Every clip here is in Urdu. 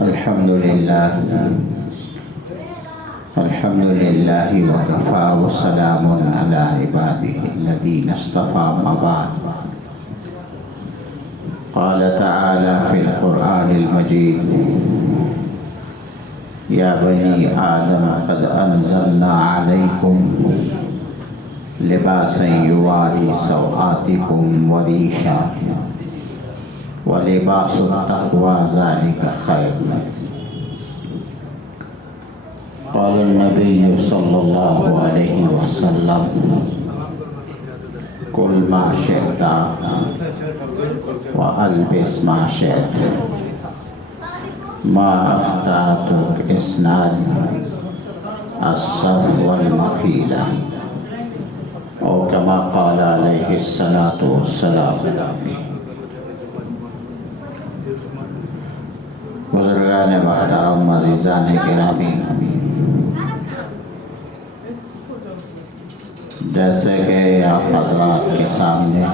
الحمدللہ وکفی وسلام علی عبادہ الذین اصطفی اما بعد قال تعالی فی القرآن المجید یا بنی آدم قد انزلنا علیکم لباسا یواری سوآتکم وریشا وَلِبَاسُ التَّقْوَى ذَلِكَ خَيْرٌ. قال النبي صلى الله عليه وسلم كل ما شئت وألبس ما شئت ما أخطأتك إسناد الصف والمخيلة أو كما قال عليه الصلاة والسلام. بزرگان محترم عزیزان گرامی، جیسے کہ آپ حضرات کے سامنے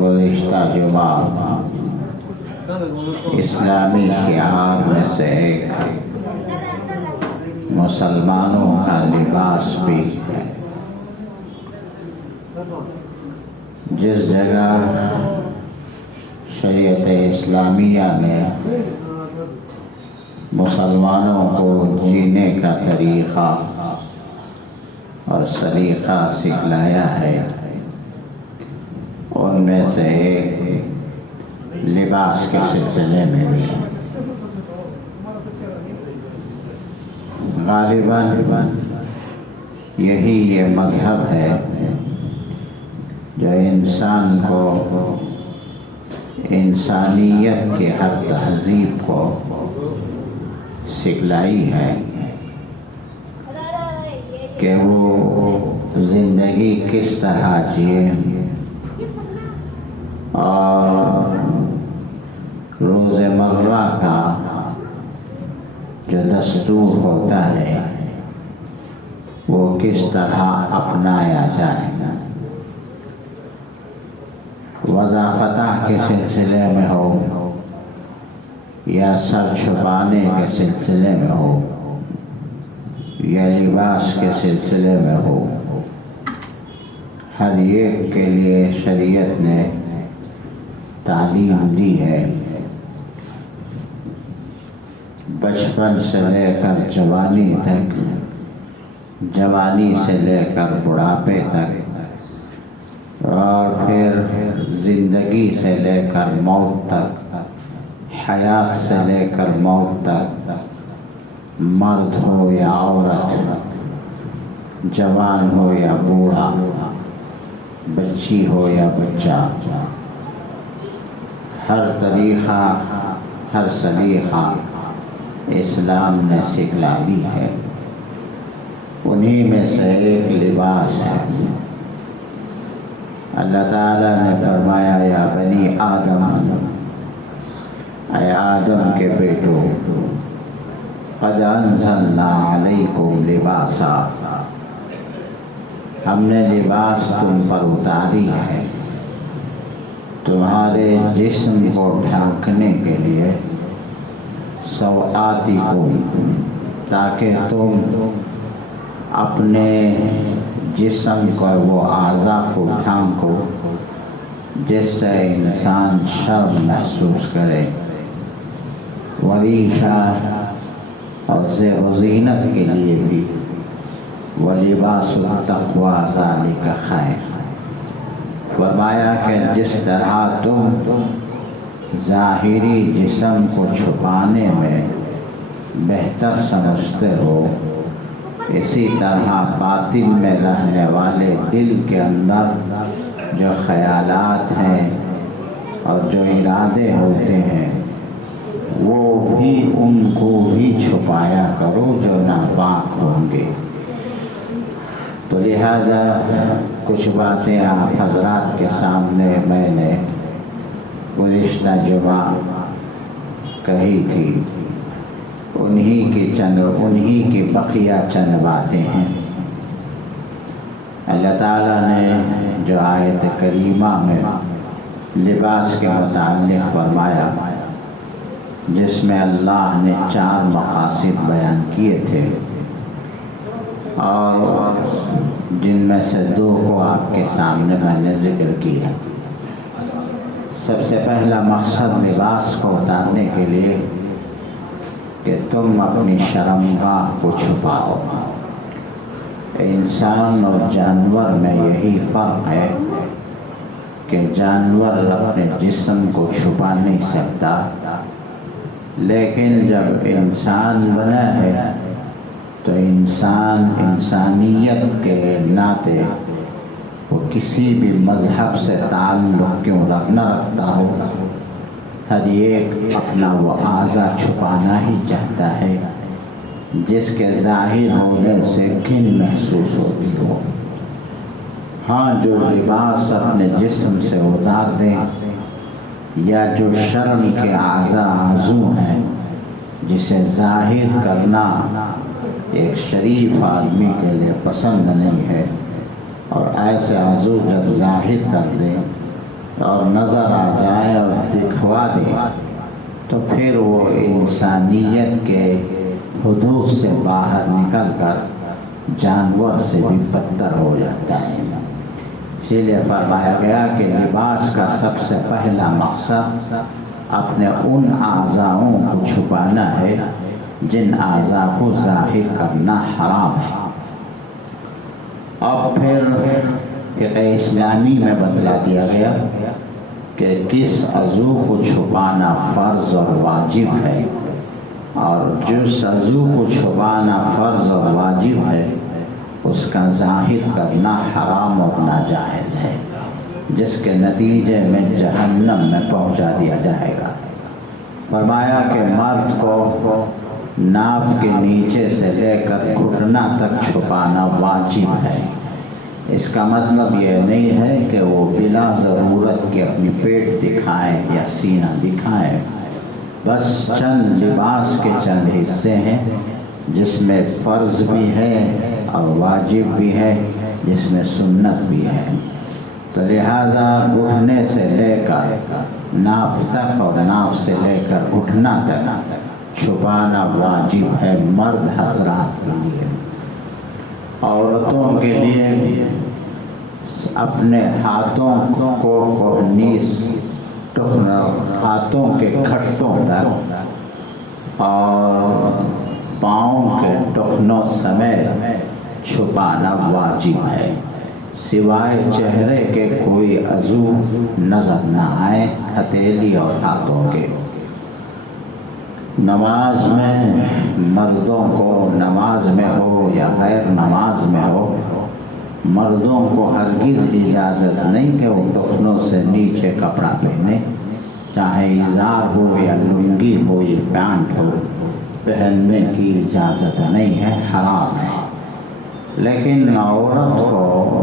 گزشتہ جمعہ اسلامی شعار میں سے ایک مسلمانوں کا لباس بھی ہے. جس جگہ شریعت اسلامیہ نے مسلمانوں کو جینے کا طریقہ اور سلیقہ سکھلایا ہے، ان میں سے ایک لباس کے سلسلے میں بھی ہے. غالباً یہی یہ مذہب ہے جو انسان کو انسانیت کے ہر تہذیب کو سکھلائی ہے کہ وہ زندگی کس طرح جیے اور روزمرہ کا جو دستور ہوتا ہے وہ کس طرح اپنایا جائے. وضافتہ کے سلسلے میں ہو یا سر چھپانے کے سلسلے میں ہو یا لباس کے سلسلے میں ہو، ہر ایک کے لیے شریعت نے تعلیم دی ہے. بچپن سے لے کر جوانی تک، جوانی سے لے کر بڑھاپے تک، اور پھر زندگی سے لے کر موت تک، حیات سے لے کر موت تک، مرد ہو یا عورت، جوان ہو یا بوڑھا، بچی ہو یا بچہ، ہر طریقہ، ہر سلیقہ اسلام نے سکھلا دی ہے. انہی میں سے ایک لباس ہے. اللہ تعالیٰ نے فرمایا یا بنی آدم، اے آدم کے بیٹو، قد انزلنا علیکم لباسا، ہم نے لباس تم پر اتاری ہے تمہارے جسم کو ڈھانکنے کے لیے، سوآتکم، تاکہ تم اپنے جسم کو وہ اعضاء کو ڈھانکو جس سے انسان شرم محسوس کرے. وریشا، اور زیب و زینت کے لیے بھی. وَلِبَاسُ التَّقْوَى ذَلِكَ خَيْرٌ. فرمایا کہ جس طرح تم ظاہری جسم کو چھپانے میں بہتر سمجھتے ہو، اسی طرح باطن میں رہنے والے دل کے اندر جو خیالات ہیں اور جو ارادے ہوتے ہیں وہ بھی ان کو بھی چھپایا کرو جو ناپاک ہوں گے. تو لہٰذا کچھ باتیں آپ حضرات کے سامنے میں نے گزشتہ جمعہ کہی تھی، انہی کی بقیہ چند باتیں ہیں. اللہ تعالیٰ نے جو آیت کریمہ میں لباس کے متعلق فرمایا جس میں اللہ نے 4 مقاصد بیان کیے تھے اور جن میں سے 2 کو آپ کے سامنے میں نے ذکر کیا۔ سب سے پہلا مقصد لباس کو اتارنے کے لیے کہ تم اپنی شرمگاہ کو چھپاؤ۔ انسان اور جانور میں یہی فرق ہے کہ جانور اپنے جسم کو چھپا نہیں سکتا، لیکن جب انسان بنا ہے تو انسان انسانیت کے ناطے وہ کسی بھی مذہب سے تعلق کیوں نہ رکھتا ہو، ہر ایک اپنا وہ اعضا چھپانا ہی چاہتا ہے جس کے ظاہر ہونے سے گھن محسوس ہوتی ہو۔ ہاں، جو لباس اپنے جسم سے اتار دے یا جو شرم کے اعضا عضو ہیں جسے ظاہر کرنا ایک شریف آدمی کے لیے پسند نہیں ہے، اور ایسے عضو جب ظاہر کر دے اور نظر آ جائے اور دکھوا دے تو پھر وہ انسانیت کے حدود سے باہر نکل کر جانور سے بھی بدتر ہو جاتا ہے۔ اسی لیے فرمایا گیا کہ لباس کا سب سے پہلا مقصد اپنے ان اعضاؤں کو چھپانا ہے جن اعضاء کو ظاہر کرنا حرام ہے۔ اب پھر فقہ اسلامی میں بتلا دیا گیا کہ کس عضو کو چھپانا فرض اور واجب ہے، اور جس عضو کو چھپانا فرض اور واجب ہے اس کا ظاہر کرنا حرام اور ناجائز ہے، جس کے نتیجے میں جہنم میں پہنچا دیا جائے گا۔ فرمایا کہ مرد کو ناف کے نیچے سے لے کر گھٹنا تک چھپانا واجب ہے۔ اس کا مطلب یہ نہیں ہے کہ وہ بلا ضرورت کے اپنی پیٹ دکھائیں یا سینہ دکھائیں، بس چند لباس کے چند حصے ہیں جس میں فرض بھی ہے اور واجب بھی ہے، جس میں سنت بھی ہے، تو لہٰذا گھٹنے سے لے کر ناف تک اور ناف سے لے کر گھٹنا تک چھپانا واجب ہے مرد حضرات کے لیے۔ عورتوں کے لیے اپنے ہاتھوں کو نیز ہاتھوں کے کھٹوں تک اور پاؤں کے ٹخنوں سمیت چھپانا واجب ہے، سوائے چہرے کے کوئی عضو نظر نہ آئے، ہتھیلی اور ہاتھوں کے۔ نماز میں مردوں کو، نماز میں ہو یا غیر نماز میں ہو، مردوں کو ہرگز اجازت نہیں کہ وہ ٹخنوں سے نیچے کپڑا پہنے، چاہے ازار ہو یا لنگی ہو یا پینٹ ہو، پہننے کی اجازت نہیں ہے، حرام ہے۔ لیکن عورت کو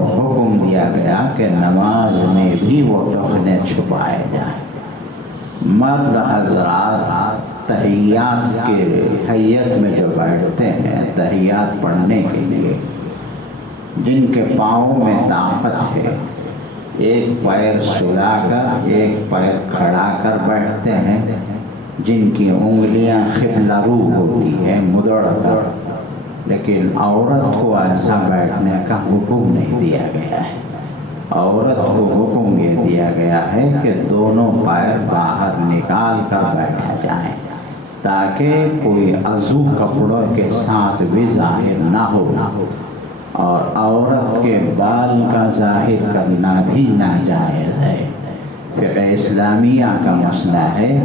حکم دیا گیا کہ نماز میں بھی وہ ٹخنے چھپائے جائیں۔ مرد حضرات تحیات کے حیت میں جو بیٹھتے ہیں تحیات پڑھنے کے لیے، جن کے پاؤں میں طاقت ہے، ایک پیر سلا کر ایک پیر کھڑا کر بیٹھتے ہیں، جن کی انگلیاں قبلہ رو ہوتی ہیں مدڑ کر، لیکن عورت کو ایسا بیٹھنے کا حکم نہیں دیا گیا ہے۔ عورت کو حکم یہ دیا گیا ہے کہ دونوں پیر باہر نکال کر بیٹھا جائے تاکہ کوئی عضو کپڑوں کے ساتھ بھی ظاہر نہ ہو، اور عورت کے بال کا ظاہر کرنا بھی ناجائز ہے۔ فقہ اسلامیہ کا مسئلہ ہے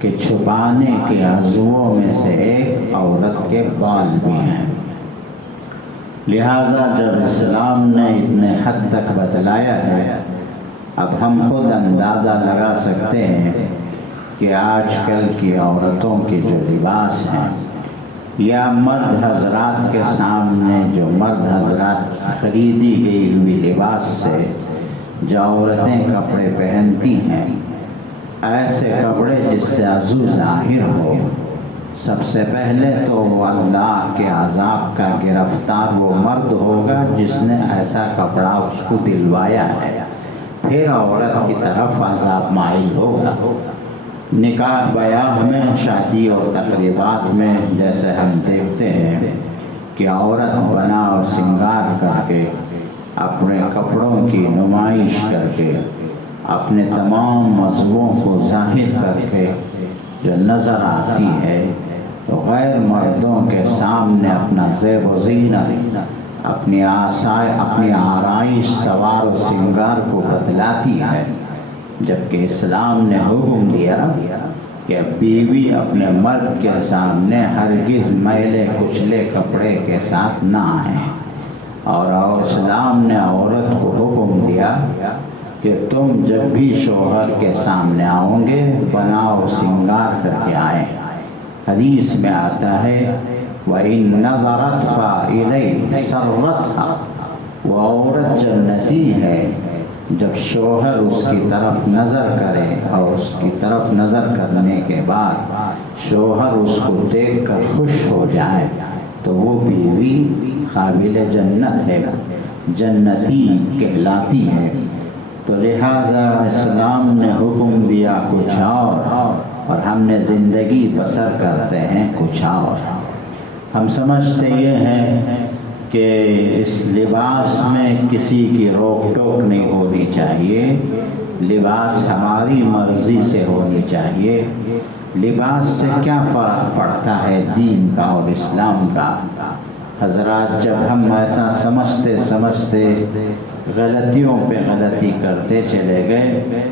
کہ چھپانے کے عضووں میں سے ایک عورت کے بال بھی ہیں، لہذا جب اسلام نے اتنے حد تک بتلایا ہے، اب ہم خود اندازہ لگا سکتے ہیں کہ آج کل کی عورتوں کے جو لباس ہیں یا مرد حضرات کے سامنے جو مرد حضرات خریدی گئی ہوئی لباس سے جو عورتیں کپڑے پہنتی ہیں، ایسے کپڑے جس سے عضو ظاہر ہو، سب سے پہلے تو اللہ کے عذاب کا گرفتار وہ مرد ہوگا جس نے ایسا کپڑا اس کو دلوایا ہے، پھر عورت کی طرف عذاب مائل ہوگا۔ نکاح بیاہ میں، شادی اور تقریبات میں جیسے ہم دیکھتے ہیں کہ عورت بنا اور سنگار کر کے، اپنے کپڑوں کی نمائش کر کے، اپنے تمام مذہبوں کو ظاہر کر کے جو نظر آتی ہے، تو غیر مردوں کے سامنے اپنا زیب و زینت، اپنی آرائش، سوار و سنگار کو بتلاتی ہے، جبکہ اسلام نے حکم دیا کہ بیوی اپنے مرد کے سامنے ہرگز میلے کچلے کپڑے کے ساتھ نہ آئے، اور اسلام نے عورت کو حکم دیا کہ تم جب بھی شوہر کے سامنے آؤ گے بناؤ سنگار کر کے آئیں۔ حدیث میں آتا ہے وَإِن نَظَرَتْكَ إِلَيْهِ سَرَّتْهَا، وہ عورت جنتی ہے جب شوہر اس کی طرف نظر کرے، اور اس کی طرف نظر کرنے کے بعد شوہر اس کو دیکھ کر خوش ہو جائے تو وہ بیوی قابل جنت ہے، جنتی کہلاتی ہے۔ تو لہٰذا اسلام نے حکم دیا کچھ اور ہم نے زندگی بسر کرتے ہیں کچھ اور۔ ہم سمجھتے یہ ہیں کہ اس لباس میں کسی کی روک ٹوک نہیں ہونی چاہیے، لباس ہماری مرضی سے ہونی چاہیے۔ لباس سے کیا فرق پڑتا ہے دین کا اور اسلام کا؟ حضرات، جب ہم ایسا سمجھتے غلطیوں پہ غلطی کرتے چلے گئے،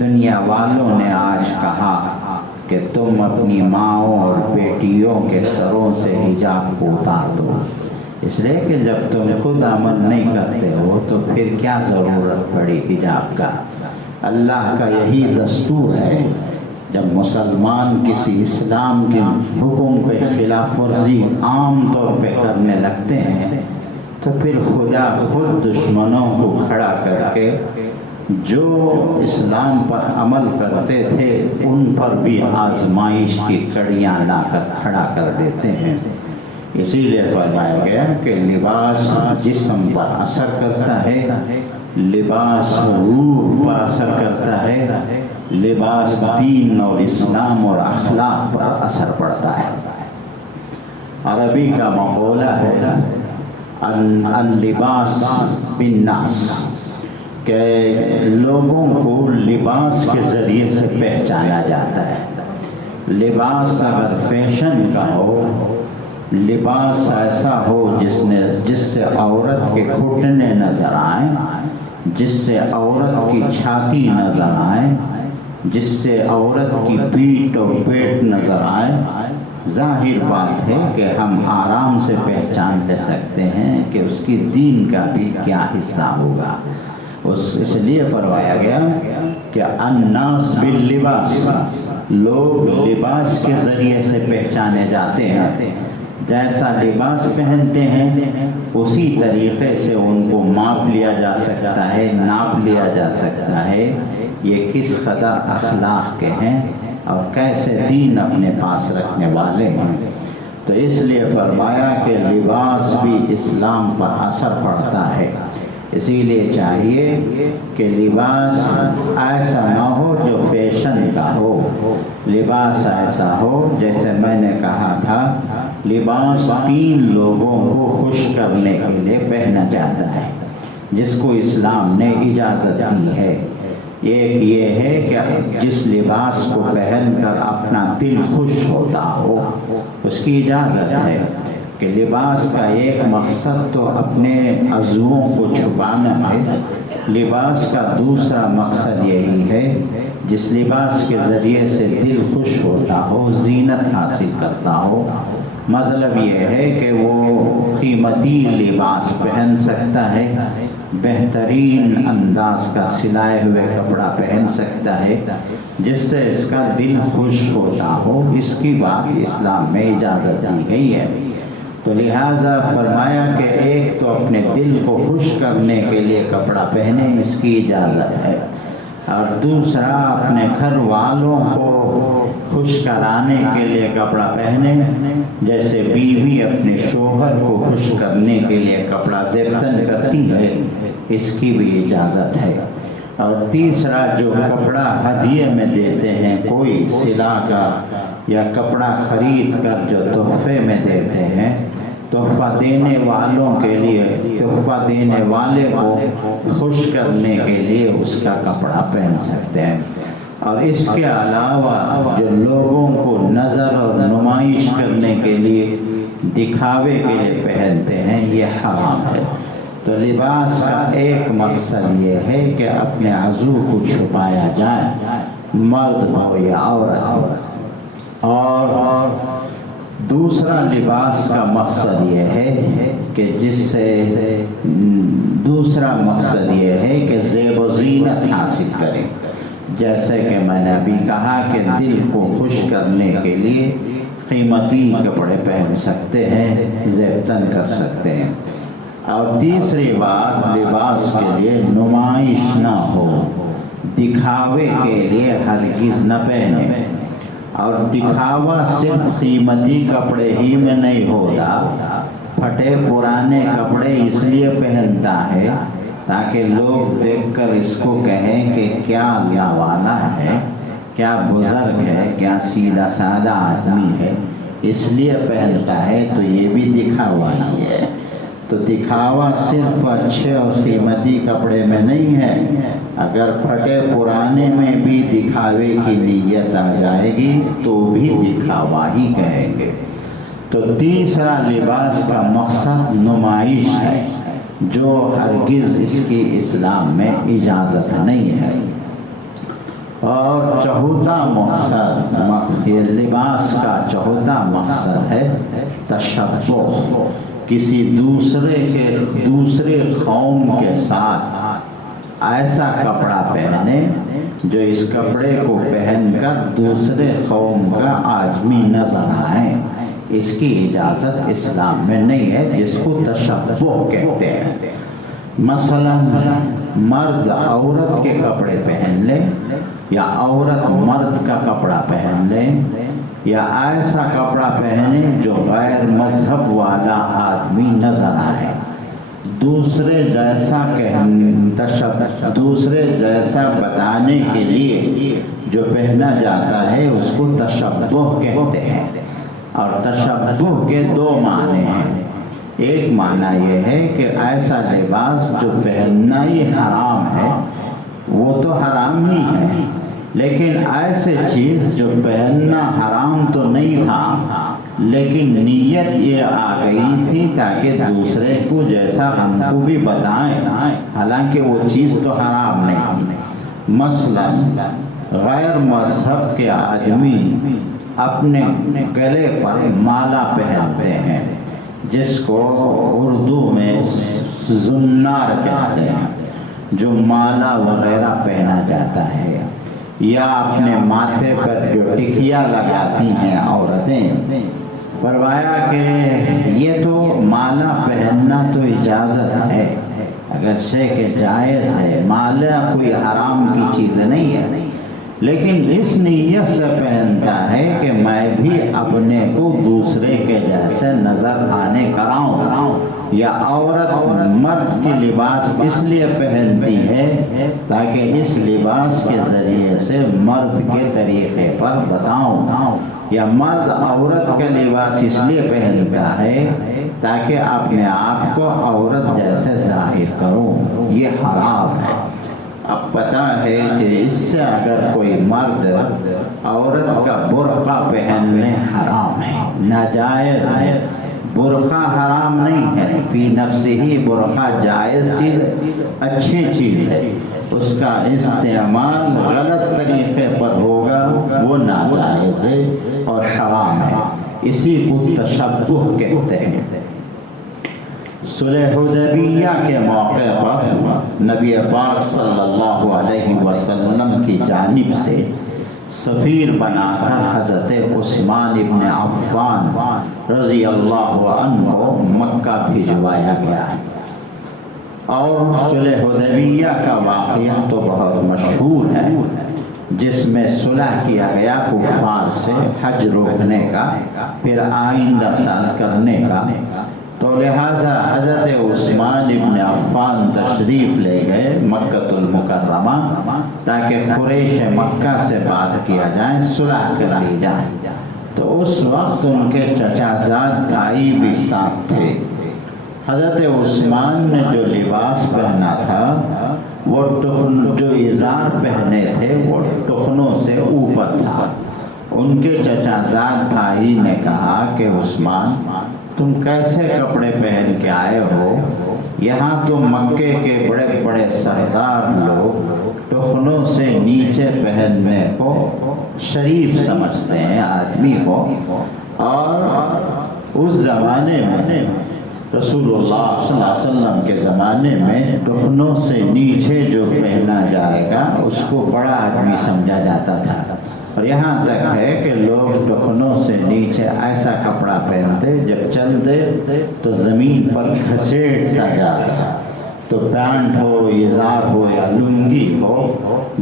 دنیا والوں نے آج کہا کہ تم اپنی ماؤں اور بیٹیوں کے سروں سے حجاب کو اتار دو، اس لیے کہ جب تم خود عمل نہیں کرتے ہو تو پھر کیا ضرورت پڑی حجاب کا؟ اللہ کا یہی دستور ہے، جب مسلمان کسی اسلام کے حکم پہ خلاف ورزی عام طور پہ کرنے لگتے ہیں تو پھر خدا خود دشمنوں کو کھڑا کر کے جو اسلام پر عمل کرتے تھے ان پر بھی آزمائش کی کڑیاں لا کر کھڑا کر دیتے ہیں۔ اسی لیے فرمایا گیا کہ لباس جسم پر اثر کرتا ہے، لباس روح پر اثر کرتا ہے، لباس دین اور اسلام اور اخلاق پر اثر پڑتا ہے۔ عربی کا مقولہ ہے اللباس بالناس، کہ لوگوں کو لباس کے ذریعے سے پہچانا جاتا ہے۔ لباس اگر فیشن کا ہو، لباس ایسا ہو جس سے عورت کے گھٹنے نظر آئیں، جس سے عورت کی چھاتی نظر آئے، جس سے عورت کی پیٹھ اور پیٹ نظر آئے، ظاہر بات ہے کہ ہم آرام سے پہچان لے سکتے ہیں کہ اس کی دین کا بھی کیا حصہ ہوگا۔ اس لیے فرمایا گیا کہ الناس باللباس، لوگ لباس کے ذریعے سے پہچانے جاتے ہیں۔ جیسا لباس پہنتے ہیں اسی طریقے سے ان کو ماپ لیا جا سکتا ہے، ناپ لیا جا سکتا ہے یہ کس قدر اخلاق کے ہیں اور کیسے دین اپنے پاس رکھنے والے ہیں۔ تو اس لیے فرمایا کہ لباس بھی اسلام پر اثر پڑتا ہے۔ اسی لیے چاہیے کہ لباس ایسا نہ ہو جو فیشن کا ہو، لباس ایسا ہو جیسے میں نے کہا تھا، لباس 3 لوگوں کو خوش کرنے کے لیے پہنا جاتا ہے جس کو اسلام نے اجازت دی ہے۔ ایک یہ ہے کہ جس لباس کو پہن کر اپنا دل خوش ہوتا ہو، اس کی اجازت ہے کہ لباس کا ایک مقصد تو اپنے عضووں کو چھپانا ہے، لباس کا دوسرا مقصد یہی ہے جس لباس کے ذریعے سے دل خوش ہوتا ہو، زینت حاصل کرتا ہو۔ مطلب یہ ہے کہ وہ قیمتی لباس پہن سکتا ہے، بہترین انداز کا سلائے ہوئے کپڑا پہن سکتا ہے جس سے اس کا دل خوش ہوتا ہو، اس کی بات اسلام میں اجازت دی گئی ہے۔ تو لہٰذا فرمایا کہ ایک تو اپنے دل کو خوش کرنے کے لیے کپڑا پہنے، اس کی اجازت ہے، اور دوسرا اپنے گھر والوں کو خوش کرانے کے لیے کپڑا پہنے، جیسے بیوی اپنے شوہر کو خوش کرنے کے لیے کپڑا زیبتن کرتی ہے، اس کی بھی اجازت ہے۔ اور تیسرا جو کپڑا ہدیے میں دیتے ہیں، کوئی سلا کر یا کپڑا خرید کر جو تحفے میں دیتے ہیں، تحفہ دینے والوں کے لیے، تحفہ دینے والے کو خوش کرنے کے لیے اس کا کپڑا پہن سکتے ہیں۔ اور اس کے علاوہ جو لوگوں کو نظر اور نمائش کرنے کے لیے، دکھاوے کے لیے پہنتے ہیں، یہ حرام ہے۔ تو لباس کا ایک مقصد یہ ہے کہ اپنے عضو کو چھپایا جائے، مرد ہو یا عورت۔ اور دوسرا لباس کا مقصد یہ ہے کہ دوسرا مقصد یہ ہے کہ زیب و زینت حاصل کریں، جیسے کہ میں نے ابھی کہا کہ دل کو خوش کرنے کے لیے قیمتی کپڑے پہن سکتے ہیں، زیبتن کر سکتے ہیں۔ اور تیسری بات، لباس کے لیے نمائش نہ ہو، دکھاوے کے لیے ہرگز نہ پہنے۔ اور دکھاوا صرف قیمتی کپڑے ہی میں نہیں ہوتا، پھٹے پرانے کپڑے اس لیے پہنتا ہے تاکہ لوگ دیکھ کر اس کو کہیں کہ کیا اللہ والا ہے، کیا بزرگ ہے، کیا سیدھا سادہ آدمی ہے، اس لیے پہنتا ہے۔ تو یہ بھی دکھاوا ہی ہے۔ تو دکھاوا صرف اچھے اور قیمتی کپڑے میں نہیں ہے، اگر پھٹے پرانے میں بھی دکھاوے کی نیت آ جائے گی تو بھی دکھاوا ہی کہیں گے۔ تو تیسرا لباس کا مقصد نمائش ہے، جو ہرگز اس کی اسلام میں اجازت نہیں ہے۔ اور چوتھا مقصد، یہ لباس کا چوتھا مقصد ہے تشبہ، کسی دوسرے قوم کے ساتھ ایسا کپڑا پہنے جو اس کپڑے کو پہن کر دوسرے قوم کا آدمی نظر آئے، اس کی اجازت اسلام میں نہیں ہے، جس کو تشبہ کہتے ہیں۔ مثلا مرد عورت کے کپڑے پہن لے، یا عورت مرد کا کپڑا پہن لے، یا ایسا کپڑا پہنے جو غیر مذہب والا آدمی نظر آئے۔ دوسرے جیسا بتانے کے لیے جو پہنا جاتا ہے اس کو تشبہ کہتے ہیں۔ اور تشبہ کے دو معنی ہیں۔ ایک معنی یہ ہے کہ ایسا لباس جو پہننا ہی حرام ہے، وہ تو حرام ہی ہے، لیکن ایسے چیز جو پہننا حرام تو نہیں تھا، لیکن نیت یہ آ گئی تھی تاکہ دوسرے کو جیسا ہم کو بھی بتائیں، حالانکہ وہ چیز تو حرام نہیں تھی۔ مثلا غیر مذہب کے آدمی اپنے گلے پر مالا پہنتے ہیں، جس کو اردو میں زنار کہتے ہیں، جو مالا وغیرہ پہنا جاتا ہے، یا اپنے ماتھے پر جو ٹکیا لگاتی ہیں عورتیں۔ فرمایا کہ یہ تو مالا پہننا تو اجازت ہے، اگرچہ کہ جائز ہے، مالا کوئی حرام کی چیز نہیں ہے، لیکن اس نیت سے پہنتا ہے کہ میں بھی اپنے کو دوسرے کے جیسے نظر آنے کراؤں۔ یا عورت مرد کی لباس اس لیے پہنتی ہے تاکہ اس لباس کے ذریعے سے مرد کے طریقے پر بتاؤں، یا مرد عورت کا لباس اس لیے پہنتا ہے تاکہ اپنے آپ کو عورت جیسے ظاہر کروں، یہ حرام ہے۔ اب پتہ ہے کہ اس سے اگر کوئی مرد عورت کا برقع پہننے حرام ہے، ناجائز ہے۔ برقع حرام نہیں ہے، فی نفسہ ہی برقع جائز چیز ہے، اچھی چیز ہے، اس کا استعمال غلط طریقے پر ہوگا وہ ناجائز ہے اور حرام ہے، اسی کو تشبہ کہتے ہیں۔ صلح حدیبیہ کے موقع پر نبی پاک صلی اللہ علیہ وسلم کی جانب سے سفیر بنا کر حضرت عثمان ابن عفان رضی اللہ عنہ کو مکہ بھجوایا گیا ہے۔ اور صلح حدیبیہ کا واقعہ تو بہت مشہور ہے، جس میں صلح کیا گیا کفار سے حج روکنے کا، پھر آئندہ سال کرنے کا۔ تو لہٰذا حضرت عثمان ابن عفان تشریف لے گئے مکۃ المکرمہ تاکہ قریش مکہ سے بات کیا جائے، صلح کر لی جائے۔ تو اس وقت ان کے چچا زاد بھائی بھی ساتھ تھے۔ حضرت عثمان نے جو لباس پہنا تھا وہ جو ازار پہنے تھے وہ ٹخنوں سے اوپر تھا۔ ان کے چچا زاد بھائی نے کہا کہ عثمان تم کیسے کپڑے پہن کے آئے ہو؟ یہاں تو مکے کے بڑے بڑے سردار لوگ ٹخنوں سے نیچے پہننے کو شریف سمجھتے ہیں آدمی کو، اور اس زمانے میں رسول اللہ صلی اللہ علیہ وسلم کے زمانے میں ٹخنوں سے نیچے جو پہنا جائے گا اس کو بڑا آدمی سمجھا جاتا تھا، اور یہاں تک ہے کہ لوگ ٹخنوں سے نیچے ایسا کپڑا پہنتے جب چلتے تو زمین پر گھسیٹتا جاتا۔ تو پینٹ ہو، ازار ہو یا لنگی ہو،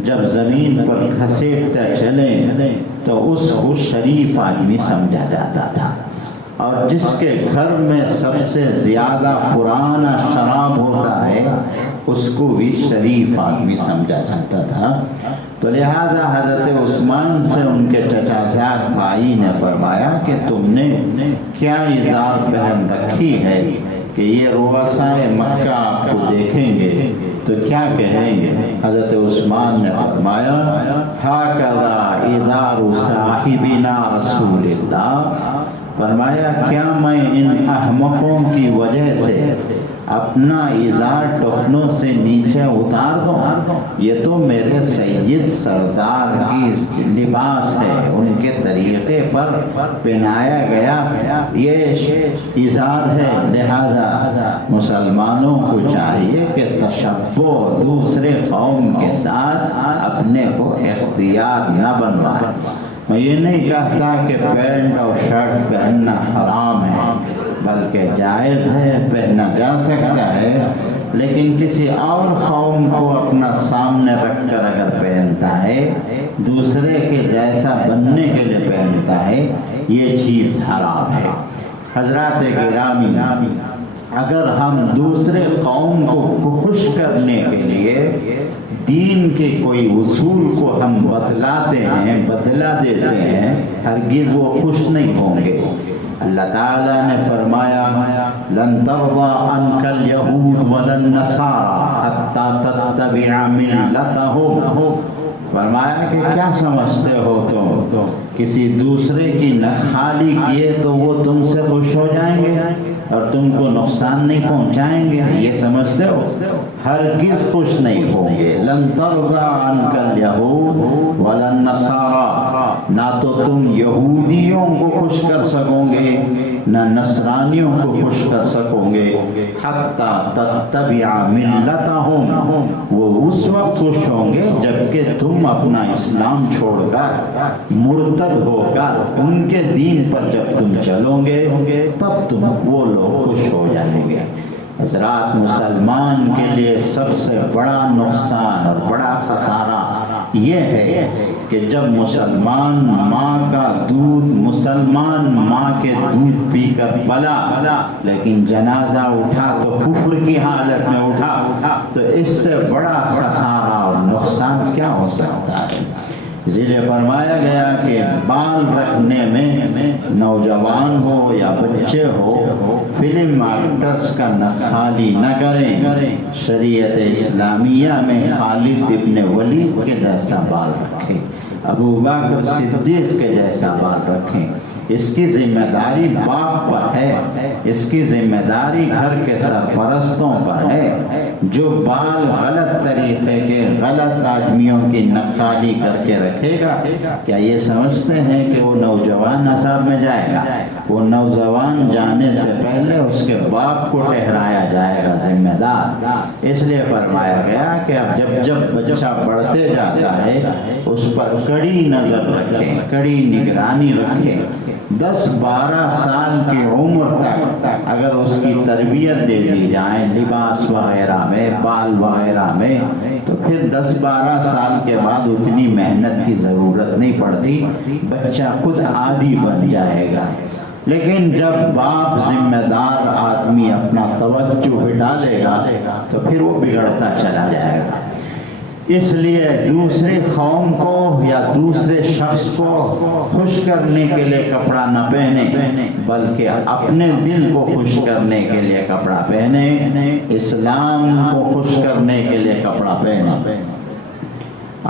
جب زمین پر گھسیٹتا چلیں تو اس کو شریف آدمی سمجھا جاتا تھا۔ اور جس کے گھر میں سب سے زیادہ پرانا شراب ہوتا ہے اس کو بھی شریف آدمی سمجھا جاتا تھا۔ تو لہذا حضرت عثمان سے ان کے چچا زاد بھائی نے فرمایا کہ تم نے کیا ازار پہن رکھی ہے کہ یہ رؤسائے مکہ آپ کو دیکھیں گے تو کیا کہیں گے؟ حضرت عثمان نے فرمایا ہاکذا ازار صاحبنا رسول اللہ، فرمایا کیا میں ان احمقوں کی وجہ سے اپنا ازار ٹخنوں سے نیچے اتار دوں؟ یہ تو میرے سید سردار کی لباس ہے، ان کے طریقے پر پہنایا گیا یہ ازار ہے۔ لہذا مسلمانوں کو چاہیے کہ تشبہ دوسرے قوم کے ساتھ اپنے کو اختیار نہ بنوائے۔ میں یہ نہیں کہتا کہ پینٹ اور شرٹ پہننا حرام ہے، بلکہ جائز ہے، پہنا جا سکتا ہے، لیکن کسی اور قوم کو اپنا سامنے رکھ کر اگر پہنتا ہے، دوسرے کے جیسا بننے کے لیے پہنتا ہے، یہ چیز حرام ہے۔ حضرات گرامی، اگر ہم دوسرے قوم کو خوش کرنے کے لیے دین کے کوئی اصول کو ہم بتلاتے ہیں، بدلا دیتے ہیں، ہرگز وہ خوش نہیں ہوں گے۔ اللہ تعالیٰ نے فرمایا لن ترضى عنك اليهود ولا النصارى حتى تتبع ملتهم، فرمایا کہ کیا سمجھتے ہو تم کسی دوسرے کی نخالی کیے تو وہ تم سے خوش ہو جائیں گے اور تم کو نقصان نہیں پہنچائیں گے؟ یہ سمجھتے ہو؟ ہرگز خوش نہیں ہوں گے۔ لن ترضى عنك اليهود ولا النصارى، نہ تو تم یہودیوں کو خوش کر سکو گے نہ نصرانیوں کو خوش کر سکو گے۔ حتی تتبع ملتهم، وہ اس وقت خوش ہوں گے جبکہ تم اپنا اسلام چھوڑ کر مرتد ہو کر ان کے دین پر جب تم چلو گے تب تم وہ لوگ خوش ہو جائیں گے۔ حضرات، مسلمان کے لیے سب سے بڑا نقصان اور بڑا خسارہ یہ ہے کہ جب مسلمان ماں کا دودھ، مسلمان ماں کے دودھ پی کر پلا لیکن جنازہ اٹھا تو کفر کی حالت میں اٹھا، تو اس سے بڑا خسارہ اور نقصان کیا ہو سکتا ہے؟ اس لیے فرمایا گیا کہ بال رکھنے میں نوجوان ہو یا بچے ہو فلم ایکٹرز کا نخالی نہ کریں۔ شریعت اسلامیہ میں خالد ابن ولید کے جیسا بال رکھیں، ابو بکر صدیق کے جیسا بال رکھیں۔ اس کی ذمہ داری باپ پر ہے، اس کی ذمہ داری گھر کے سرپرستوں پر ہے۔ جو بال غلط طریقے کے غلط آدمیوں کی نقالی کر کے رکھے گا، کیا یہ سمجھتے ہیں کہ وہ نوجوان عذاب میں جائے گا؟ وہ نوجوان جانے سے پہلے اس کے باپ کو ٹھہرایا جائے گا ذمہ دار۔ اس لیے فرمایا گیا کہ اب جب بچہ بڑھتے جاتا ہے اس پر کڑی نظر رکھیں، کڑی نگرانی رکھیں۔ 10-12 سال کی عمر تک اگر اس کی تربیت دے دی جائے لباس وغیرہ میں، بال وغیرہ میں، تو پھر 10-12 سال کے بعد اتنی محنت کی ضرورت نہیں پڑتی، بچہ خود عادی بن جائے گا۔ لیکن جب باپ ذمہ دار آدمی اپنا توجہ ہٹا لے گا تو پھر وہ بگڑتا چلا جائے گا۔ اس لیے دوسرے قوم کو یا دوسرے شخص کو خوش کرنے کے لیے کپڑا نہ پہنے، بلکہ اپنے دل کو خوش کرنے کے لیے کپڑا پہنے، اسلام کو خوش کرنے کے لیے کپڑا پہنے۔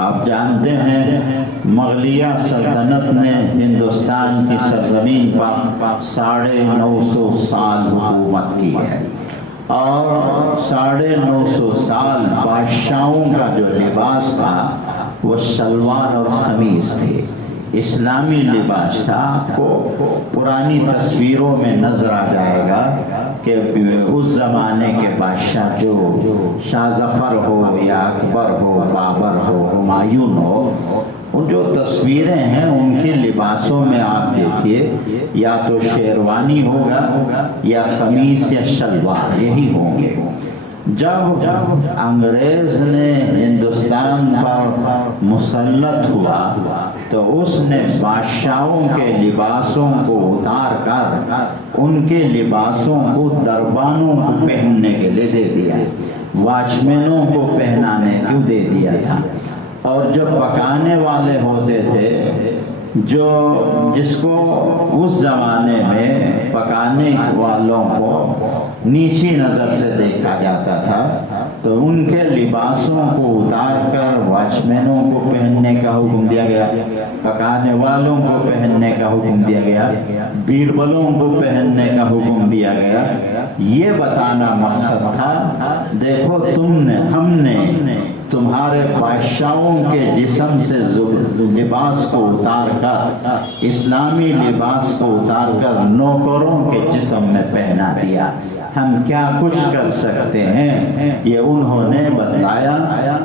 آپ جانتے ہیں مغلیہ سلطنت نے ہندوستان کی سرزمین پر 950 سال حکومت کی ہے، اور 950 سال بادشاہوں کا جو لباس تھا وہ شلوار اور قمیص تھی، اسلامی لباس تھا۔ آپ کو پرانی تصویروں میں نظر آ جائے گا کہ اس زمانے کے بادشاہ جو شاہ ظفر ہو یا اکبر ہو، بابر ہو، ہمایوں ہو، ان جو تصویریں ہیں ان کے لباسوں میں آپ دیکھیے یا تو شیروانی ہوگا یا قمیص یا شلوار، یہی ہوں گے۔ جب انگریز نے ہندوستان پر مسلط ہوا تو اس نے بادشاہوں کے لباسوں کو اتار کر ان کے لباسوں کو دربانوں کو پہننے کے لیے دے دیا، واچمینوں کو پہنانے کیوں دے دیا تھا۔ اور جو پکانے والے ہوتے تھے، جس کو اس زمانے میں پکانے والوں کو نیچی نظر سے دیکھا جاتا تھا، تو ان کے لباسوں کو اتار کر واچمینوں کو پہننے کا حکم دیا گیا، پکانے والوں کو پہننے کا حکم دیا گیا، بیربلوں کو پہننے کا حکم دیا گیا۔ یہ بتانا مقصد تھا، دیکھو ہم نے تمہارے بادشاہوں کے جسم سے لباس کو اتار کر، اسلامی لباس کو اتار کر نوکروں کے جسم میں پہنا دیا، ہم کیا کچھ کر سکتے ہیں، یہ انہوں نے بتایا۔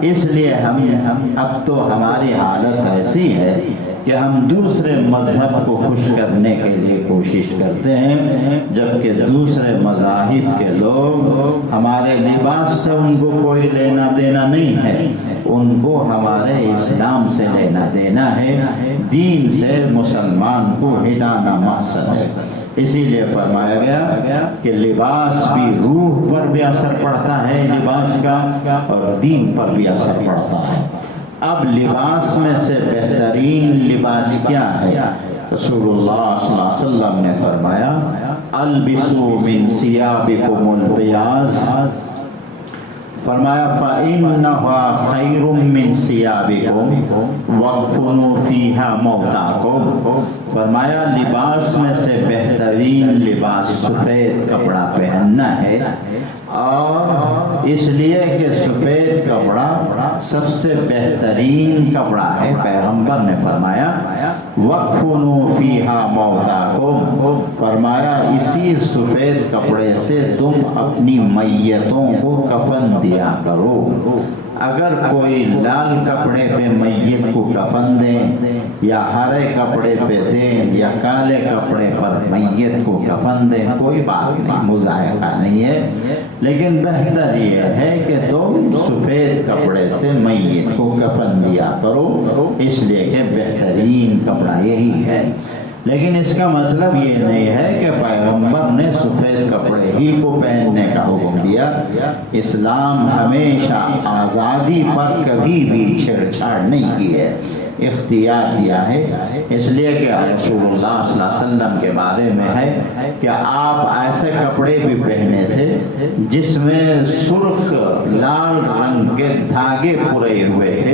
اس لیے اب تو ہماری حالت ایسی ہے کہ ہم دوسرے مذہب کو خوش کرنے کے لیے کوشش کرتے ہیں، جبکہ دوسرے مذاہب کے لوگ ہمارے لباس سے ان کو کوئی لینا دینا نہیں ہے، ان کو ہمارے اسلام سے لینا دینا ہے، دین سے مسلمان کو ہٹانا مقصد ہے۔ اسی لیے فرمایا گیا کہ لباس بھی روح پر بھی اثر پڑتا ہے لباس کا، اور دین پر بھی اثر پڑتا ہے۔ اب لباس میں سے بہترین لباس کیا ہے؟ رسول اللہ صلی اللہ علیہ وسلم نے فرمایا البسوا من ثيابكم البياض، فرمایا فَإِنَّهَا خَيْرٌ مِّن ثِيَابِكُمْ وَاكْفُنُوا فِيهَا مَوْتَاكُمْ، فرمایا لباس میں سے بہترین لباس سفید کپڑا پہننا ہے، اور اس لیے کہ سفید کپڑا سب سے بہترین کپڑا ہے۔ پیغمبر نے فرمایا وَاكْفُنُوا فِيهَا مَوْتَاكُمْ، فرمایا اسی سفید کپڑے سے تم اپنی میتوں کو کفن دیا کرو۔ اگر کوئی لال کپڑے پہ میت کو کفن دیں یا ہرے کپڑے پہ دیں یا کالے کپڑے پر میت کو کفن دیں، کوئی بات نہیں، مذائقہ نہیں ہے، لیکن بہتر یہ ہے کہ تم سفید کپڑے سے میت کو کفن دیا کرو، اس لیے کہ بہترین کپڑا یہی ہے۔ لیکن اس کا مطلب یہ نہیں ہے کہ پیغمبر نے سفید کپڑے ہی کو پہننے کا حکم دیا۔ اسلام ہمیشہ آزادی پر کبھی بھی چھیڑ چھاڑ نہیں کی ہے، اختیار دیا ہے۔ اس لیے کہ رسول اللہ صلی اللہ علیہ وسلم کے بارے میں ہے کہ آپ ایسے کپڑے بھی پہنے تھے جس میں سرخ لال رنگ کے دھاگے پورے ہوئے تھے،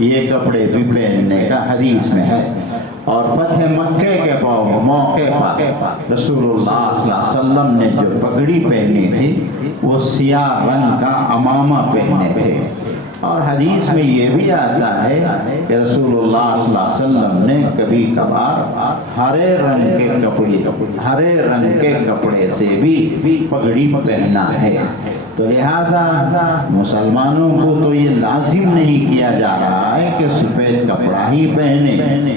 یہ کپڑے بھی پہننے کا حدیث میں ہے۔ اور فتح مکے کے موقع پر رسول اللہ صلی اللہ علیہ وسلم نے جو پگڑی پہنی تھی وہ سیاہ رنگ کا عمامہ پہنے تھے، اور حدیث میں یہ بھی آتا ہے کہ رسول اللہ صلی اللہ علیہ وسلم نے کبھی کبھار ہرے رنگ کے کپڑے سے بھی پگڑی پہنا ہے۔ تو لہٰذا مسلمانوں کو تو یہ لازم نہیں کیا جا رہا ہے کہ سفید کپڑا ہی پہنے،